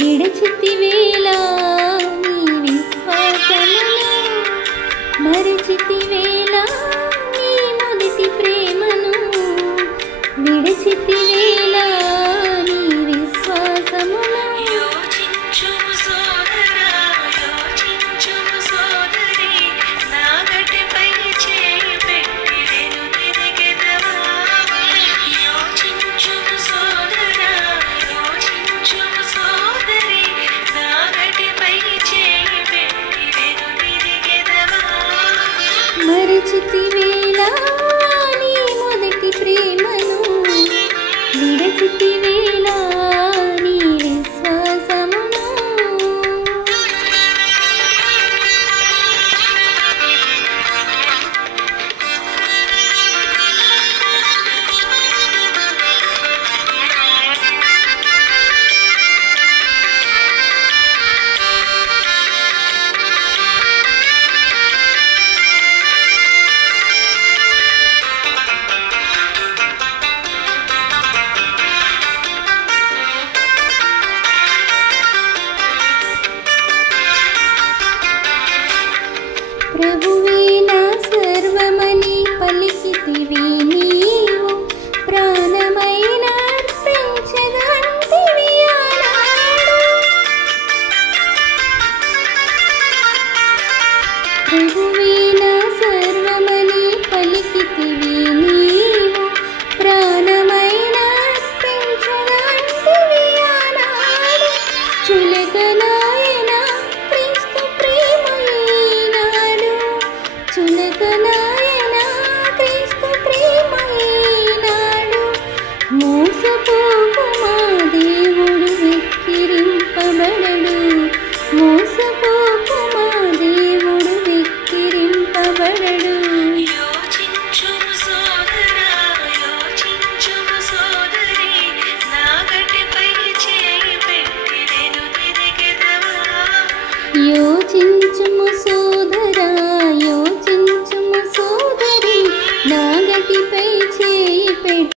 విడిచితివేలా నీ విశ్వాసమును, మరిచితివేలా నీ మొదటి ప్రేమను, విడిచితివేలా నీ విశ్వాసమును. యోచించుము సోదరా, యోచించుము సోదరి, నా గటిపై చేయి పెట్టి వెనుదిరిగెదవా. యోచించుము సోదరా, యోచించుము సోదరి, నా గటిపై చేయి పెట్టి వెనుదిరిగెదవా. మరిచితివేలా నీ మొదటి ప్రేమను, విడిచితివేలా నీ విశ్వాసమును. ప్రభువే నా సర్వమని పలికితివి నీవు, ప్రాణమైన అర్పించదంటివి ఆనాడు. ప్రభువే నా సర్వమని పలికితివి నీవు, ప్రాణమైన అర్పించదంటివి ఆనాడు. చులకనాయన క్రీస్తు ప్రేమ ఈనాడు, చులకనాయన క్రీస్తు ప్రేమ ఈనాడు. మోసపోకుమా దేవుడు వెక్కిరింపబడడు, మోసపోకుమా దేవుడు వెక్కిరింపబడడు. యోచించుము సోదరా, యోచించుము సోదరి, నా గటిపై చేయి పెట్టి వెనుదిరిగెదవా.